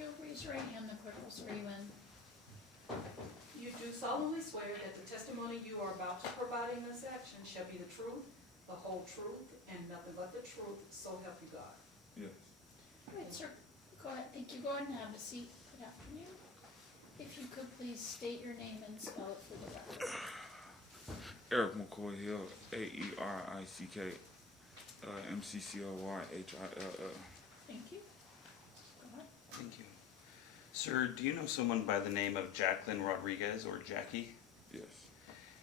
McCorhill, raise your right hand, the clerk will swear you in. You do solemnly swear that the testimony you are about to provide in this action shall be the truth, the whole truth, and nothing but the truth, so help you God. Yes. All right, sir, go ahead, thank you, go ahead and have a seat. Good afternoon. If you could please state your name and spell it for the record. Aerick McCorhill, A-E-R-I-C-K, M-C-C-O-R-H-I-L-L. Thank you. Go ahead. Thank you. Sir, do you know someone by the name of Jacqueline Rodriguez, or Jackie? Yes.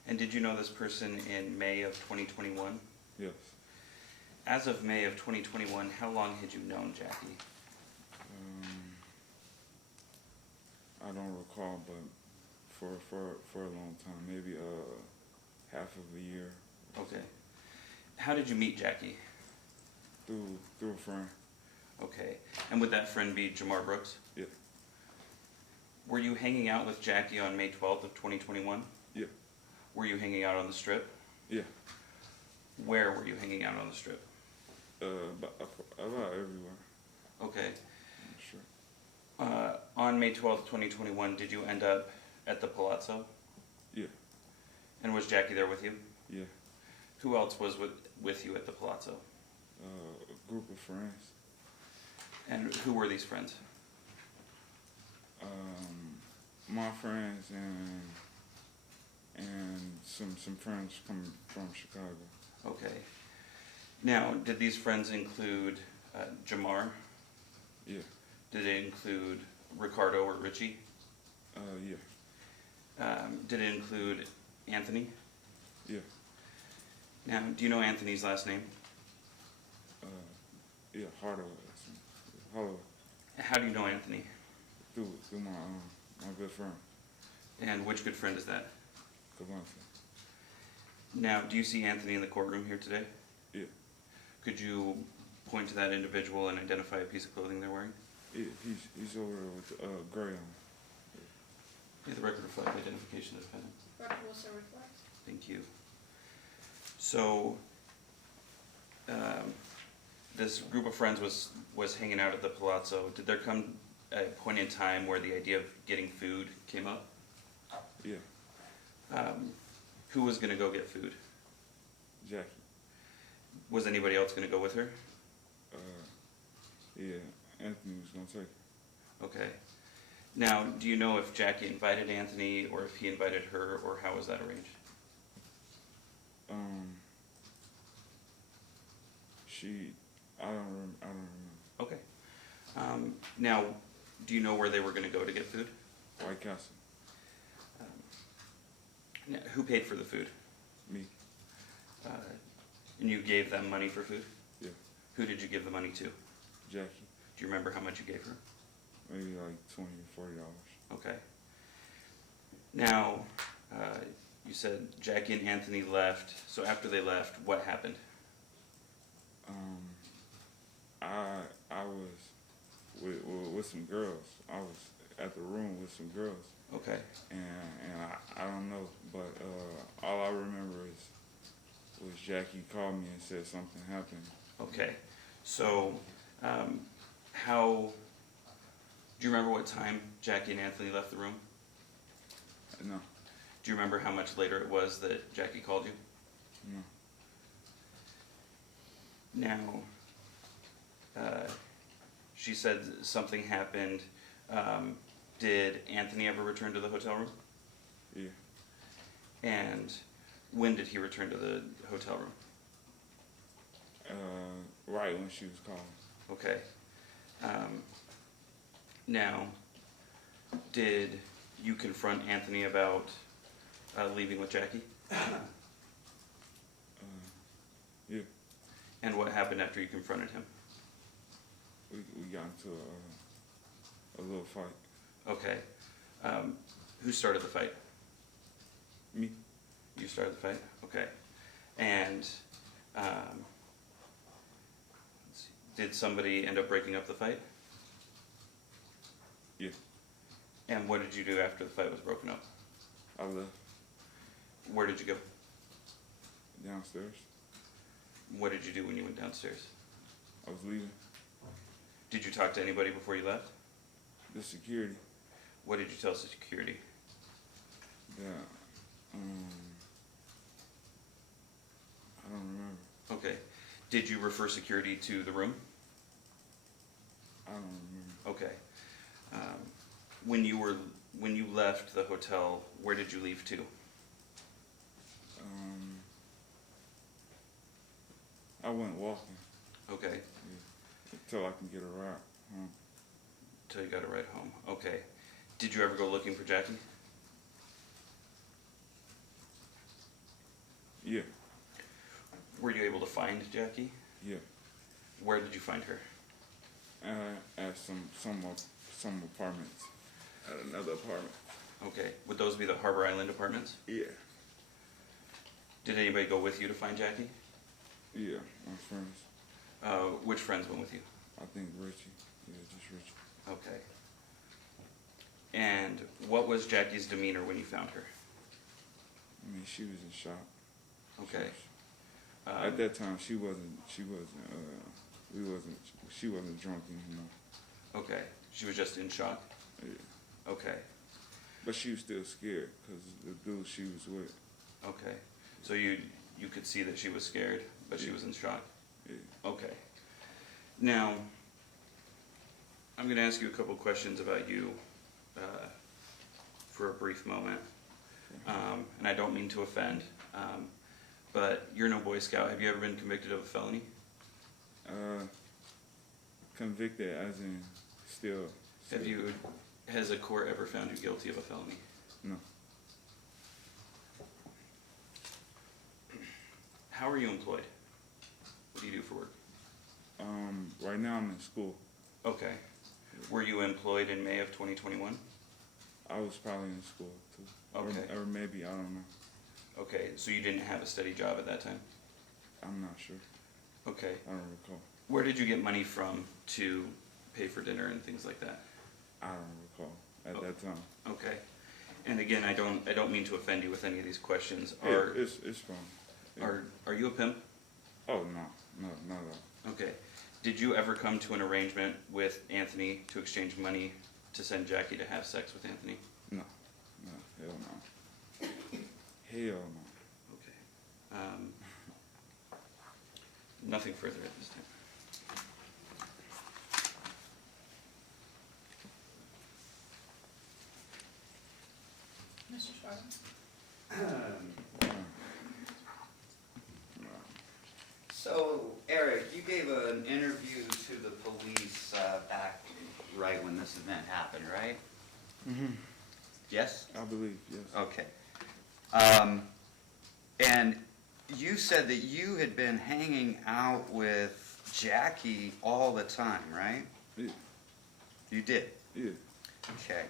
And did you know this person in May of 2021? Yes. As of May of 2021, how long had you known Jackie? I don't recall, but for a long time, maybe half of a year. Okay. How did you meet Jackie? Through a friend. Okay. And would that friend be Jamar Brooks? Yeah. Were you hanging out with Jackie on May 12th of 2021? Yeah. Were you hanging out on the strip? Yeah. Where were you hanging out on the strip? About everywhere. Okay. I'm sure. On May 12th, 2021, did you end up at the Palazzo? Yeah. And was Jackie there with you? Yeah. Who else was with you at the Palazzo? A group of friends. And who were these friends? My friends and some friends coming from Chicago. Okay. Now, did these friends include Jamar? Yeah. Did it include Ricardo or Richie? Yeah. Did it include Anthony? Yeah. Now, do you know Anthony's last name? Yeah, Holloway. Holloway. How do you know Anthony? Through my good friend, And which good friend is that? Cavante. Now, do you see Anthony in the courtroom here today? Yeah. Could you point to that individual and identify a piece of clothing they're wearing? Yeah, he's over there with gray on. Yeah, the record reflect identification of the defendant. Record will so reflect. Thank you. So, this group of friends was hanging out at the Palazzo. Did there come a point in time where the idea of getting food came up? Yeah. Who was going to go get food? Jackie. Was anybody else going to go with her? Yeah, Anthony was gonna take it. Okay. Now, do you know if Jackie invited Anthony or if he invited her, or how was that arranged? I don't remember. Okay. Now, do you know where they were going to go to get food? White Castle. Now, who paid for the food? Me. And you gave them money for food? Yeah. Who did you give the money to? Jackie. Do you remember how much you gave her? Maybe like $20 or $40. Okay. Now, you said Jackie and Anthony left. So after they left, what happened? I was with some girls. I was at the room with some girls. Okay. And I don't know, but all I remember was Jackie called me and said something happened. Okay. So, do you remember what time Jackie and Anthony left the room? No. Do you remember how much later it was that Jackie called you? No. Now, she said something happened. Did Anthony ever return to the hotel room? Yeah. And when did he return to the hotel room? Right when she was calling. Okay. Now, did you confront Anthony about leaving with Jackie? Yeah. And what happened after you confronted him? We got into a little fight. Okay. Who started the fight? Me. You started the fight? Okay. And let's see, did somebody end up breaking up the fight? Yeah. And what did you do after the fight was broken up? I left. Where did you go? Downstairs. What did you do when you went downstairs? I was leaving. Did you talk to anybody before you left? the security. What did you tell security? Yeah. I don't remember. Okay. Did you refer security to the room? I don't remember. Okay. When you left the hotel, where did you leave to? I went walking. Okay. Until I can get a ride home. Till you got a ride home. Okay. Did you ever go looking for Jackie? Yeah. Were you able to find Jackie? Yeah. Where did you find her? At some apartments. At another apartment. Okay. Would those be the Harbor Island apartments? Yeah. Did anybody go with you to find Jackie? Yeah, my friends. Which friends went with you? I think Richie. Yeah, just Richie. Okay. And what was Jackie's demeanor when you found her? I mean, she was in shock. Okay. At that time, she wasn't drunk anymore. Okay. She was just in shock? Yeah. Okay. But she was still scared because the dude she was with. Okay. So you could see that she was scared, but she was in shock? Yeah. Okay. Now, I'm going to ask you a couple questions about you for a brief moment. And I don't mean to offend, but you're no Boy Scout. Have you ever been convicted of a felony? Convicted as in still. Has a court ever found you guilty of a felony? No. How are you employed? What do you do for work? Right now I'm in school. Okay. Were you employed in May of 2021? I was probably in school too. Okay. Or maybe, I don't know. Okay, so you didn't have a steady job at that time? I'm not sure. Okay. I don't recall. Where did you get money from to pay for dinner and things like that? I don't recall at that time. Okay. And again, I don't mean to offend you with any of these questions. It's fine. Yeah. Are you a pimp? Oh, no, not at all. Okay. Did you ever come to an arrangement with Anthony to exchange money to send Jackie to have sex with Anthony? No, hell no. Hell no. Okay. Nothing further at this time. Mr. Schwartz? So, Aerick, you gave an interview to the police back right when this event happened, right? Mm-hmm. Yes? I believe, yes. Okay. And you said that you had been hanging out with Jackie all the time, right? Yeah. You did? Yeah. Okay.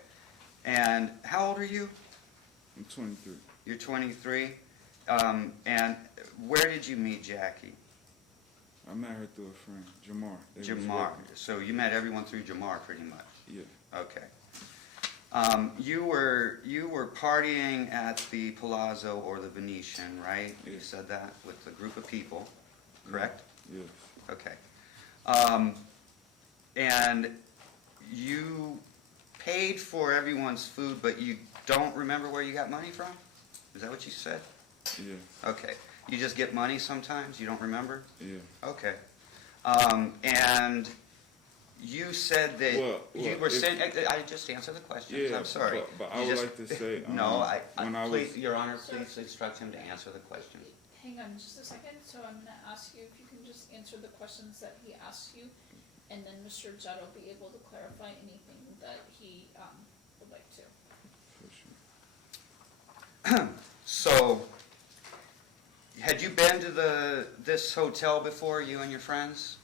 And how old are you? I'm 23. You're 23? And where did you meet Jackie? I met her through a friend, Jamar. They was Jamar. working. So you met everyone through Jamar pretty much? Yeah. Okay. You were partying at the Palazzo or the Venetian, right? You Yes. said that with a group of people, correct? Yes. Okay. And you paid for everyone's food, but you don't remember where you got money from? Is that what you said? Yeah. Okay. You just get money sometimes? You don't remember? Yeah. Okay. And you said that you were saying, I just answer the questions, Yeah, I'm sorry. but I You would just- like to say, No, when I please, was- Your Honor, Sir. please instruct him to answer the questions. Hang on just a second, so I'm gonna ask you if you can just answer the questions that he asked you, and then Mr. Judd will be able to clarify anything that he, would like to. For sure. So, had you been to this hotel before, you and your friends?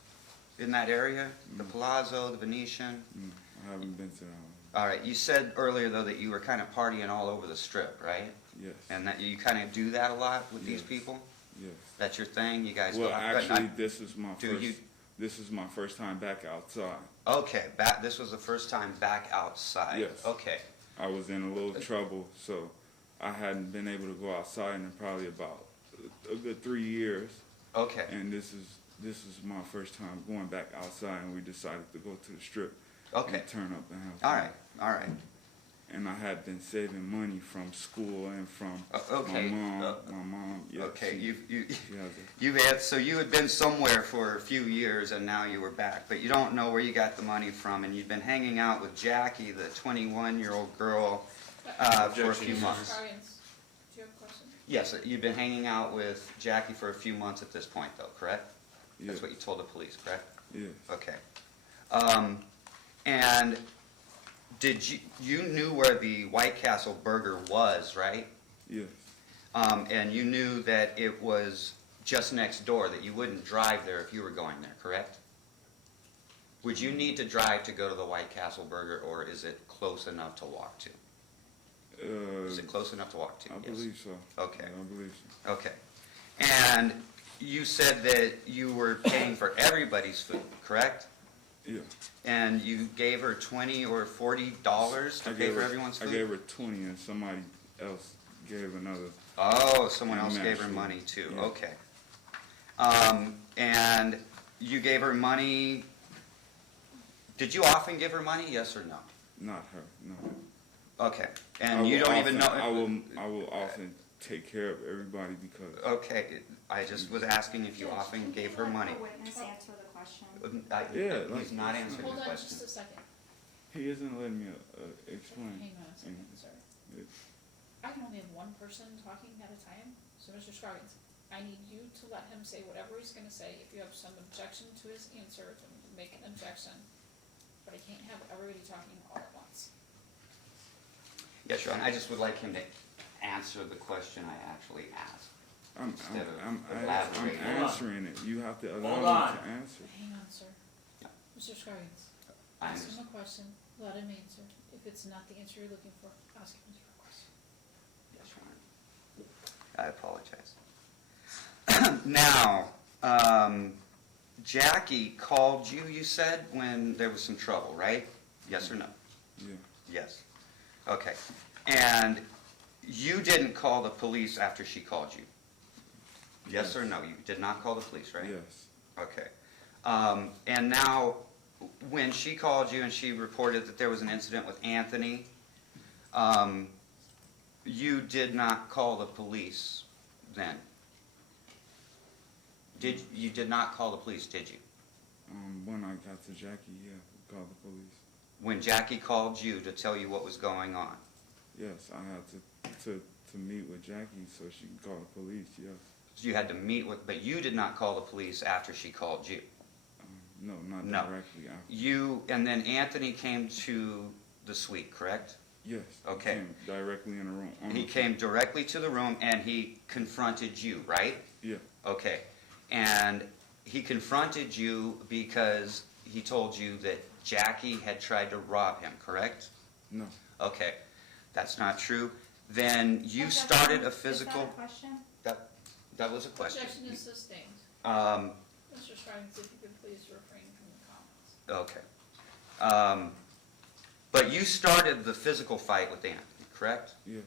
In that area? The Palazzo, the Venetian? I haven't been to that one. All right, you said earlier, though, that you were kind of partying all over the strip, right? Yes. And that you kind of do that a lot with these Yes. people? Yes. That's your thing? You guys Well, go out? actually, this is my Do you- first. This is my first time back outside. Okay, this was the first time back outside? Yes. Okay, I was in a little trouble, so I hadn't been able to go outside in probably about a good 3 years. okay. And this is my first time going back outside, and we decided to go to the strip. Okay. and turn up and have All fun. right, all right. And I had been saving money from school and from Okay. my mom. Yeah, Okay, she has you had, so you had been somewhere for a few years and now you were back, but you don't know where you got the money from, and you've been hanging out with Jackie, the 21-year-old girl, for a few Objection. months. Scargens, do you have a question? Yes, you've been hanging out with Jackie for a few months at this point, though, correct? yes, That's what you told the police, correct? yes, Okay. And did you knew where the White Castle burger was, right? yes, And you knew that it was just next door, that you wouldn't drive there if you were going there, correct? Would you need to drive to go to the White Castle burger, or is it close enough to walk to? Is it close enough to walk to? I Yes. believe so. Okay. I believe so. Okay. And you said that you were paying for everybody's food, correct? Yeah. And you gave her $20 or $40 to pay for everyone's I food? gave her 20 and somebody else gave another. Oh, someone else Yeah, gave her actually, money too, yeah. okay. And you gave her money, did you often give her money, yes or no? Not her, no. Okay, I and you will don't even often- know. I will often take care of everybody because Okay, I just was asking if you often gave her money. Can we let the witness answer the question? Yeah, He's not answering Hold the on question. just a second. he isn't letting me explain. Hang on a second, sir. I can only have one person talking at a time, so Mr. Scargens, I need you to let him say whatever he's gonna say. If you have some objection to his answer, then make an objection. But I can't have everybody talking all at once. Yes, Sean, I just would like him to answer the question I actually asked. Instead of I'm elaborating. answering it. You have to allow Hold me on. to answer. Hang on, sir. Yeah. Mr. Scargens, I ask him understand. a question, let him answer. If it's not the answer you're looking for, ask him a different question. Yes, Sean. I apologize. Now, Jackie called you, you said, when there was some trouble, right? Yes or no? Yeah. Yes. Okay. And you didn't call the police after she called you? Yes or no? You did not call the police, right? Yes. Okay. And now, when she called you and she reported that there was an incident with Anthony, you did not call the police then? You did not call the police, did you? When I got to Jackie, yeah, we called the police. When Jackie called you to tell you what was going on? Yes, I had to meet with Jackie so she could call the police. Yes. You had to meet with, but you did not call the police after she called you? No, not No. directly after. You, and then Anthony came to the suite, correct? Yes. Okay. He came directly in the room. He came directly to the room and he confronted you, right? Yeah. Okay. And he confronted you because he told you that Jackie had tried to rob him, correct? No. Okay. That's not true. Then you Objection. started a Is physical, that a question? that was a question. Objection is sustained. Um, Mr. Scargens, if you could please refrain from the comments. okay. But you started the physical fight with Anthony, correct? Yes.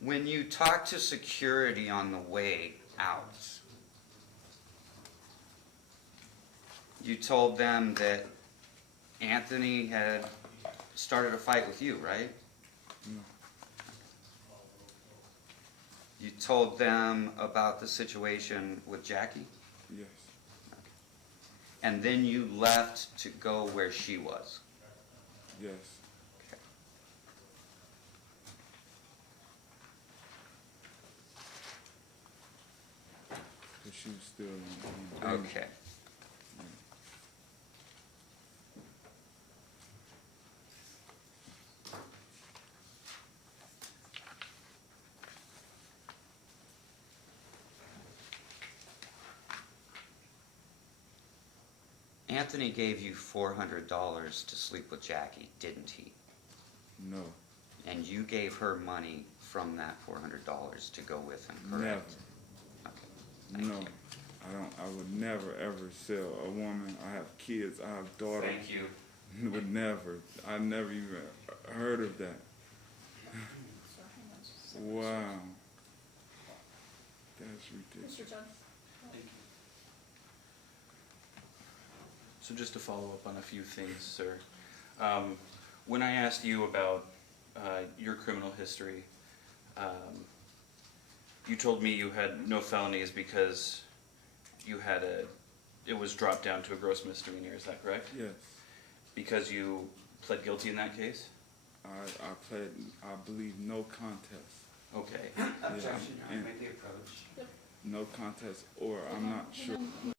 When you talked to security on the way out, you told them that Anthony had started a fight with you, right? No. You told them about the situation with Jackie, Yes. and then you left to go where she was. Yes. Okay. Cause she was still in danger. Okay. Anthony gave you $400 to sleep with Jackie, didn't he? No. And you gave her money from that $400 to go with him, Never. correct? Okay. Thank No. you. I would never ever sell a woman. I have kids, I have daughters. Thank you. Would never. I never even heard of that. So hang on just a second. Wow. That's ridiculous. Mr. Judge? Thank you. So just to follow up on a few things, sir. When I asked you about your criminal history, you told me you had no felonies because you had it was dropped down to a gross misdemeanor, is that correct? Yes. Because you pled guilty in that case? I pled, I believe, no contest. Okay. Objection, and- may be approached. No contest, or I'm not sure.